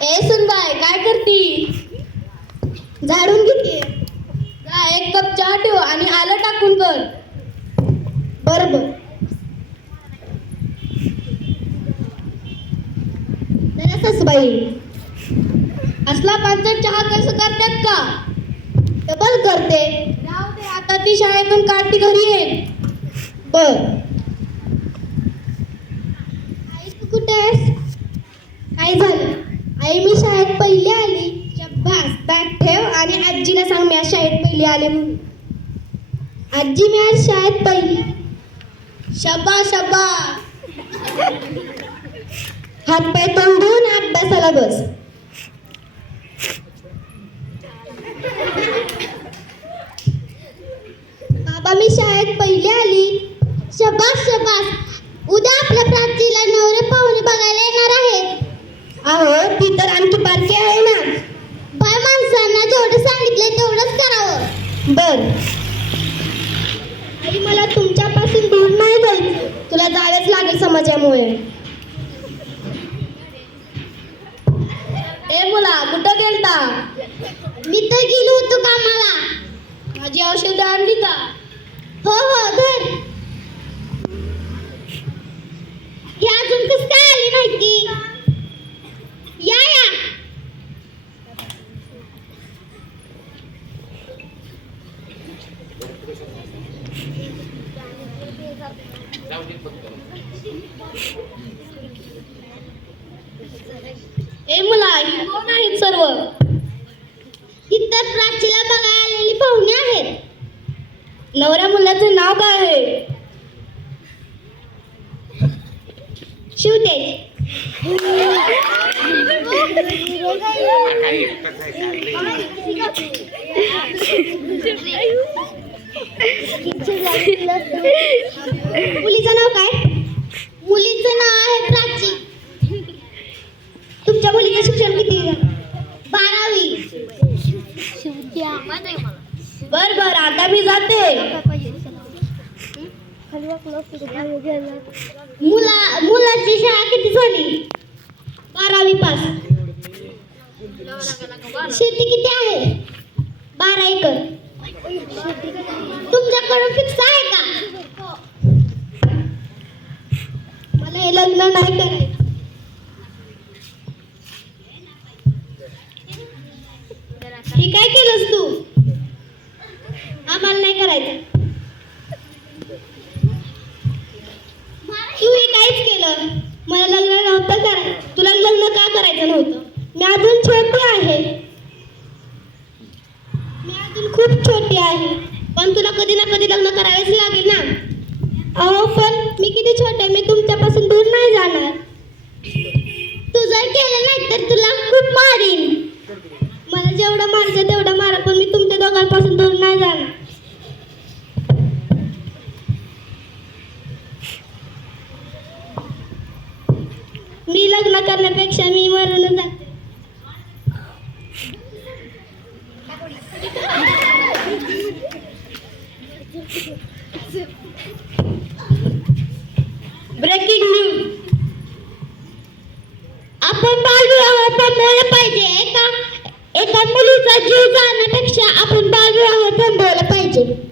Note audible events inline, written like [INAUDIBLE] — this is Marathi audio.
काय करती? झाडून घेते जा एक कप चहा ठेव आणि आलं टाकून कर. बर बर. जरा सासूबाई असला पांचट चहा कसं करतात का? डबल करते. राहू दे आता ती शाळेतून काढती घरी ये बर आई तू कुठे आहेस काय झालं आई मी शाळेत पहिली आली शब्बास बॅग ठेव आणि आजीला सांग मी आज शाळेत पहिली आले म्हणून. आजी मी आज शाळेत पहिली. शबा शबा. हातपाय तोंड धुवून अभ्यासाला बस. बाबा मी शाळेत पहिली आली. शबास शबास उद्या आपल्या प्राचीला नवरे पाहुणे बघायला येणार आहेत अहो ती तर आणखी बारकी आहे ना बाय माणसांना जेवढं सांगितलंय तेवढंच करावं बर आई मला तुमच्यापासून दूर नाही जायचं. तुला जायच लागेल समाजामुळे. ए मुला कुठं गेलता? मी तर गेलो होतो कामाला. माझी औषधं आणली का? हो हो अजून कस काय आली नाही ती या या ए मुला ही कोण आहेत सर्व? इतर प्राचीला बघायला आलेली पाहुणे आहेत. नवऱ्या मुलाचं नाव काय आहे? शिवतेज [LAUGHS] मुलीचं नाव काय? मुलीचं नाव आहे प्राची. तुमच्या मुलीचं शिक्षण किती बारावी. बर बर आता मी जाते. मुला मुलाची शाळा किती झाली? बारावी पास. शेती किती आहे? बारा एकर. तुमच्याकडे फिक्स आहे का? मला हे लग्न नाही करायचं. हे काय केलंस तू आम्हाला नाही करायचं तू हे काहीच केलं मला लग्न नव्हतं करायचं तुला लग्न का करायचं नव्हतं मी अजून छोटी आहे मी अजून खूप छोटी आहे पण तुला लग्न करावेच लागेल ना? अहो पण मी किती छोटे मी तुमच्यापासून दूर नाही जाणार. तू जर केलं नाही तर तुला खूप मारीन. मला जेवढं मारायचं तेवढं मारा पण मी तुमच्या दोघांपासून दूर नाही जाणार. मी लग्न करण्यापेक्षा मी ब्रेकिंग न्यूज आपण बालविवाह थांबवलं पाहिजे. एका एका मुलीचा जीव जाण्यापेक्षा आपण बालविवाह थांबवला पाहिजे.